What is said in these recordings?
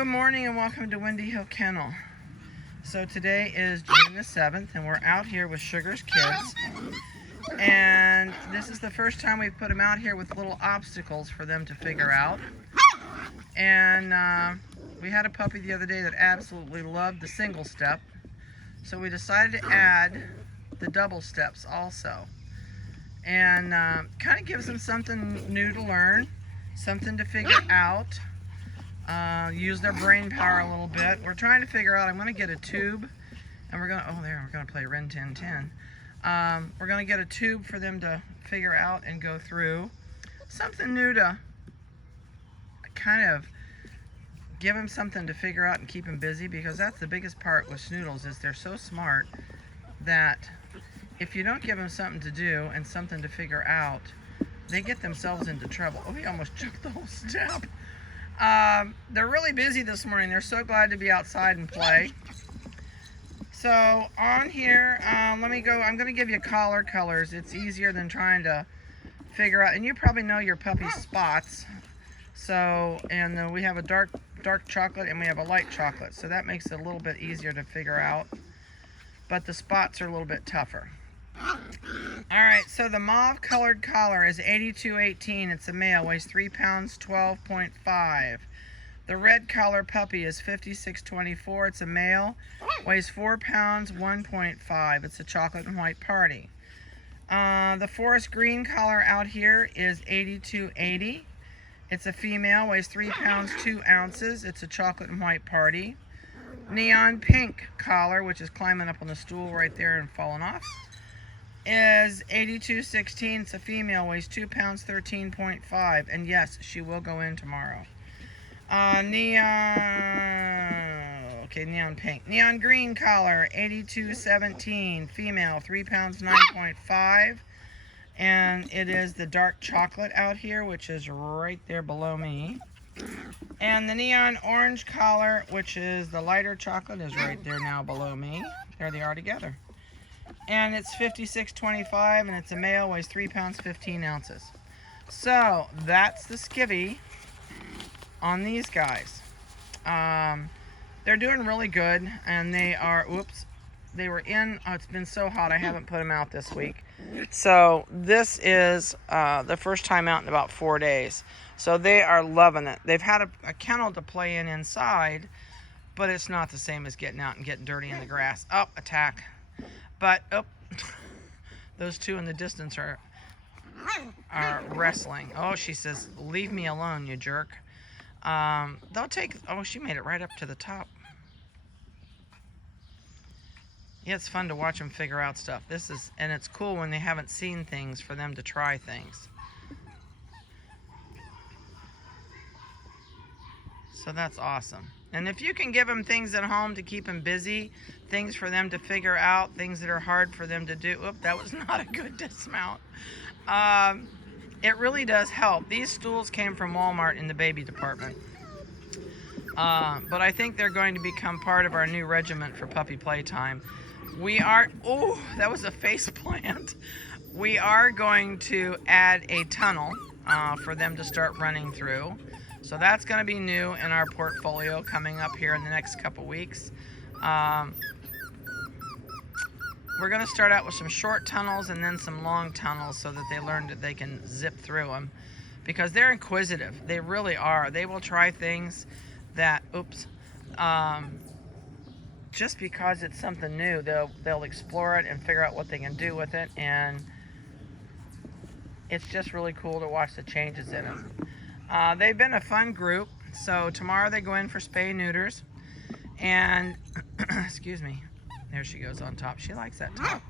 Good morning and welcome to Windy Hill Kennel. So today is June the 7th and we're out here with Sugar's kids. And this is the first time we've put them out here with little obstacles for them to figure out. And we had a puppy the other day that absolutely loved the single step. So we decided to add the double steps also. And kind of gives them something new to learn, something to figure out. Use their brain power a little bit. We're trying to figure out, I'm going to get a tube, and we're going to play Ren 1010. We're going to get a tube for them to figure out and go through. Something new to kind of give them something to figure out and keep them busy, because that's the biggest part with Snoodles, is they're so smart that if you don't give them something to do and something to figure out, they get themselves into trouble. Oh, he almost jumped the whole step. They're really busy this morning. They're so glad to be outside and play. So on here, let me go. I'm going to give you collar colors. It's easier than trying to figure out. And you probably know your puppy's spots. So, and we have a dark chocolate and we have a light chocolate. So that makes it a little bit easier to figure out. But the spots are a little bit tougher. Alright, so the mauve colored collar is 8218. It's a male, weighs 3 pounds, 12.5. The red collar puppy is 5624. It's a male, weighs 4 pounds, 1.5. It's a chocolate and white party. The forest green collar out here is 8280. It's a female, weighs 3 pounds, 2 ounces. It's a chocolate and white party. Neon pink collar, which is climbing up on the stool right there and falling off, is 8216. It's a female, weighs 2 pounds, 13.5. And yes, she will go in tomorrow. Neon pink. Neon green collar, 8217. Female, 3 pounds, 9.5. And it is the dark chocolate out here, which is right there below me. And the neon orange collar, which is the lighter chocolate, is right there now below me. There they are together. And it's 5625, and it's a male, weighs 3 pounds, 15 ounces. So that's the skivvy on these guys. They're doing really good, and they are, they were in, it's been so hot I haven't put them out this week. So this is the first time out in about 4 days. So they are loving it. They've had a kennel to play in inside, but it's not the same as getting out and getting dirty in the grass. Oh, attack. But, those two in the distance are wrestling. Oh, she says, leave me alone, you jerk. They'll take, she made it right up to the top. Yeah, it's fun to watch them figure out stuff. And it's cool when they haven't seen things for them to try things. So that's awesome. And if you can give them things at home to keep them busy, things for them to figure out, things that are hard for them to do. That was not a good dismount. It really does help. These stools came from Walmart in the baby department. But I think they're going to become part of our new regiment for puppy playtime. That was a face plant. We are going to add a tunnel for them to start running through. So that's going to be new in our portfolio coming up here in the next couple weeks. We're going to start out with some short tunnels and then some long tunnels so that they learn that they can zip through them. Because they're inquisitive. They really are. They will try things that, just because it's something new, they'll explore it and figure out what they can do with it. And it's just really cool to watch the changes in them. They've been a fun group. So tomorrow they go in for spay neuters. And, excuse me, there she goes on top. She likes that top.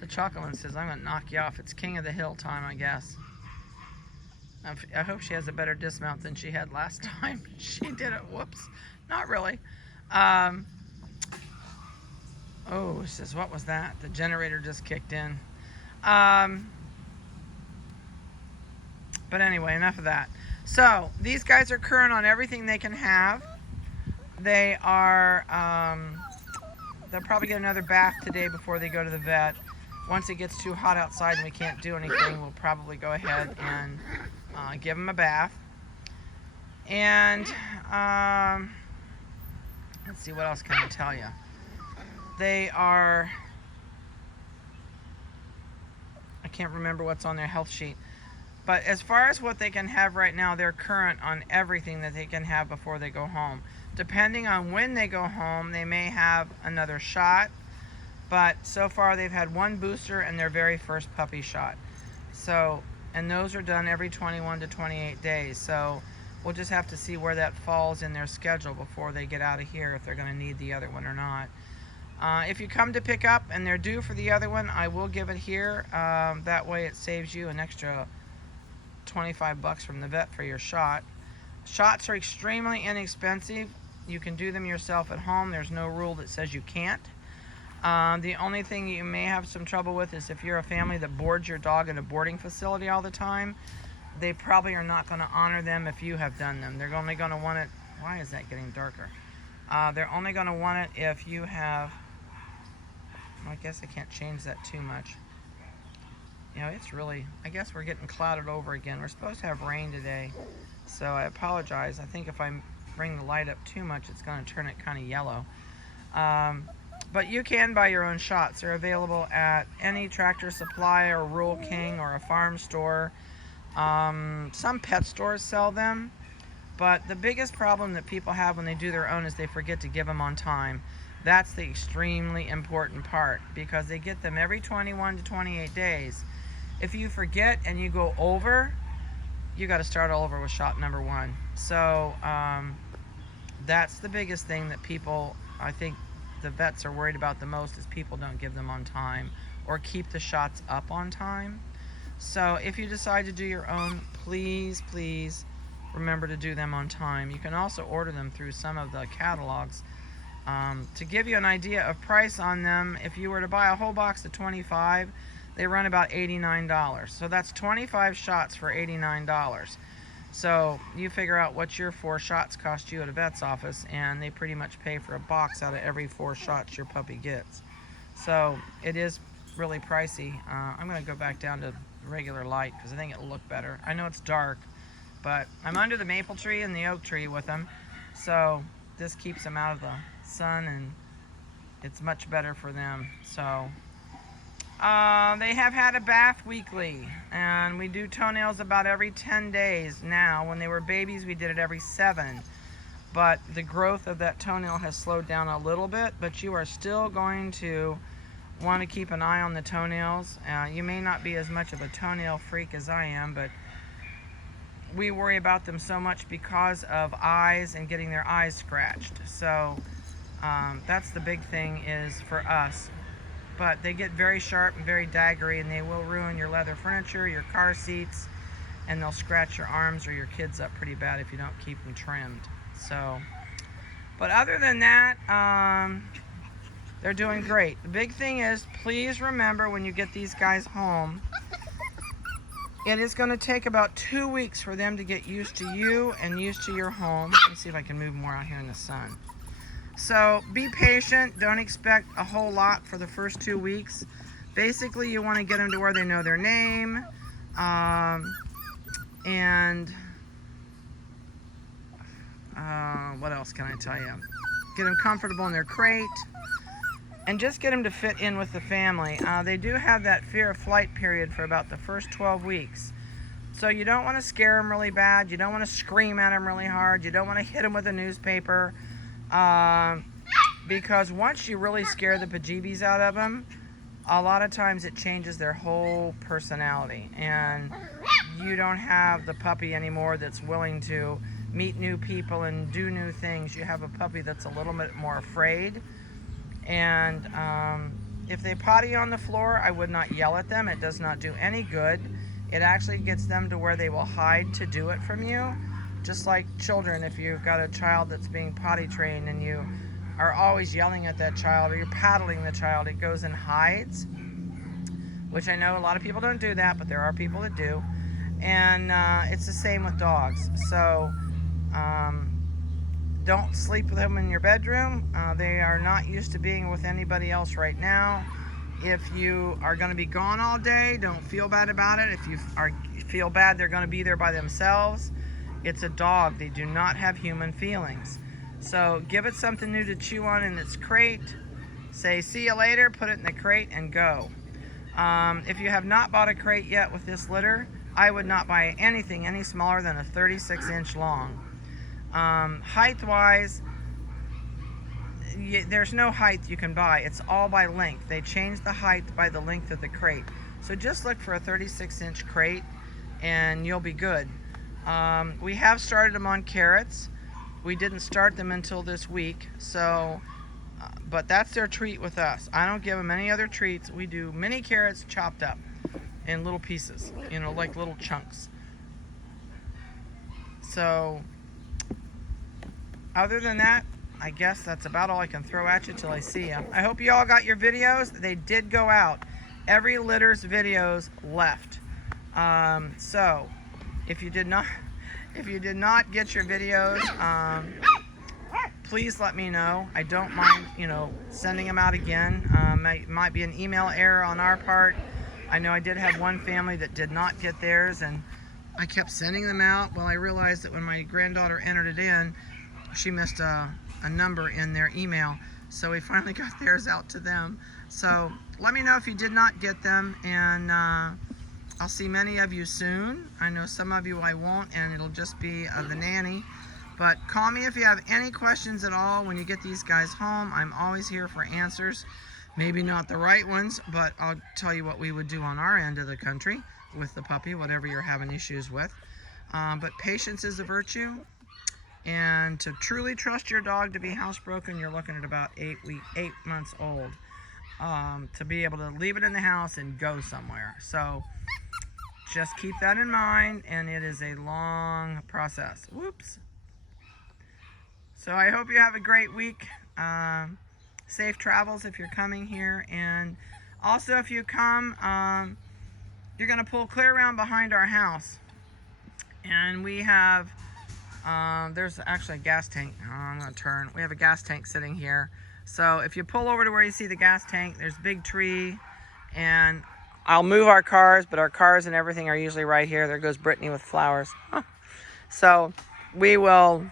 The chocolate one says, I'm going to knock you off. It's King of the Hill time, I guess. I hope she has a better dismount than she had last time. She did it. Whoops. Not really. She says, what was that? The generator just kicked in. But anyway, enough of that. So, these guys are current on everything they can have. They are, they'll probably get another bath today before they go to the vet. Once it gets too hot outside and we can't do anything, we'll probably go ahead and give them a bath. And let's see, what else can I tell you? They are, I can't remember what's on their health sheet. But as far as what they can have right now, they're current on everything that they can have before they go home. Depending on when they go home, they may have another shot. But so far they've had one booster and their very first puppy shot. So, and those are done every 21 to 28 days. So we'll just have to see where that falls in their schedule before they get out of here, if they're going to need the other one or not. If you come to pick up and they're due for the other one, I will give it here. That way it saves you an extra $25 from the vet for your shot. Shots are extremely inexpensive. You can do them yourself at home. There's no rule that says you can't. The only thing you may have some trouble with is if you're a family that boards your dog in a boarding facility all the time. They probably are not going to honor them if you have done them. They're only going to want it. Why is that getting darker? They're only going to want it if you have, I guess I can't change that too much. You know, it's really, I guess we're getting clouded over again. We're supposed to have rain today, so I apologize. I think if I bring the light up too much, it's going to turn it kind of yellow. But you can buy your own shots. They're available at any Tractor Supply or Rural King or a farm store. Some pet stores sell them, but the biggest problem that people have when they do their own is they forget to give them on time. That's the extremely important part, because they get them every 21 to 28 days. If you forget and you go over, you got to start all over with shot number 1. So that's the biggest thing that people, I think the vets are worried about the most, is people don't give them on time or keep the shots up on time. So if you decide to do your own, please remember to do them on time. You can also order them through some of the catalogs. To give you an idea of price on them, if you were to buy a whole box of 25, they run about $89. So that's 25 shots for $89. So you figure out what your 4 shots cost you at a vet's office, and they pretty much pay for a box out of every 4 shots your puppy gets. So it is really pricey. I'm going to go back down to regular light because I think it'll look better. I know it's dark, but I'm under the maple tree and the oak tree with them, so this keeps them out of the sun, and it's much better for them. So they have had a bath weekly, and we do toenails about every 10 days now. When they were babies, we did it every 7, but the growth of that toenail has slowed down a little bit. But you are still going to want to keep an eye on the toenails. You may not be as much of a toenail freak as I am, but we worry about them so much because of eyes and getting their eyes scratched. So that's the big thing is for us. But they get very sharp and very daggery, and they will ruin your leather furniture, your car seats, and they'll scratch your arms or your kids up pretty bad if you don't keep them trimmed. So, but other than that, they're doing great. The big thing is, please remember when you get these guys home, it is going to take about 2 weeks for them to get used to you and used to your home. Let me see if I can move more out here in the sun. So be patient. Don't expect a whole lot for the first 2 weeks. Basically, you want to get them to where they know their name, and what else can I tell you? Get them comfortable in their crate, and just get them to fit in with the family. They do have that fear of flight period for about the first 12 weeks. So you don't want to scare them really bad. You don't want to scream at them really hard. You don't want to hit them with a newspaper. Because once you really scare the bejeebies out of them, a lot of times it changes their whole personality, and you don't have the puppy anymore that's willing to meet new people and do new things. You have a puppy that's a little bit more afraid. And if they potty on the floor, I would not yell at them. It does not do any good. It actually gets them to where they will hide to do it from you. Just like children, if you've got a child that's being potty trained and you are always yelling at that child, or you're paddling the child, it goes and hides, which I know a lot of people don't do that, but there are people that do. And it's the same with dogs. So don't sleep with them in your bedroom. They are not used to being with anybody else right now. If you are going to be gone all day, don't feel bad about it. If you feel bad, they're going to be there by themselves. It's a dog. They do not have human feelings. So give it something new to chew on in its crate. Say, see you later, put it in the crate, and go. If you have not bought a crate yet with this litter, I would not buy anything any smaller than a 36-inch long. Height-wise, there's no height you can buy. It's all by length. They change the height by the length of the crate. So just look for a 36-inch crate and you'll be good. We have started them on carrots. We didn't start them until this week, so but that's their treat with us. I don't give them any other treats. We do mini carrots chopped up in little pieces, you know, like little chunks. So other than that, I guess that's about all I can throw at you till I see you. I hope you all got your videos. They did go out. Every litter's videos left. So if you did not get your videos, please let me know. I don't mind, you know, sending them out again. Might be an email error on our part. I know I did have one family that did not get theirs, and I kept sending them out. Well, I realized that when my granddaughter entered it in, she missed a number in their email, so we finally got theirs out to them. So let me know if you did not get them, and I'll see many of you soon. I know some of you I won't, and it'll just be the nanny. But call me if you have any questions at all when you get these guys home. I'm always here for answers. Maybe not the right ones, but I'll tell you what we would do on our end of the country with the puppy, whatever you're having issues with. But patience is a virtue. And to truly trust your dog to be housebroken, you're looking at about 8 months old to be able to leave it in the house and go somewhere. So just keep that in mind, and it is a long process. Whoops. So I hope you have a great week. Safe travels if you're coming here. And also if you come, you're going to pull clear around behind our house. And we have, there's actually a gas tank. Oh, I'm going to turn. We have a gas tank sitting here. So if you pull over to where you see the gas tank, there's a big tree. And I'll move our cars, but our cars and everything are usually right here. There goes Brittany with flowers. So we will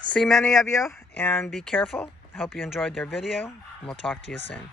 see many of you, and be careful. I hope you enjoyed their video, and we'll talk to you soon.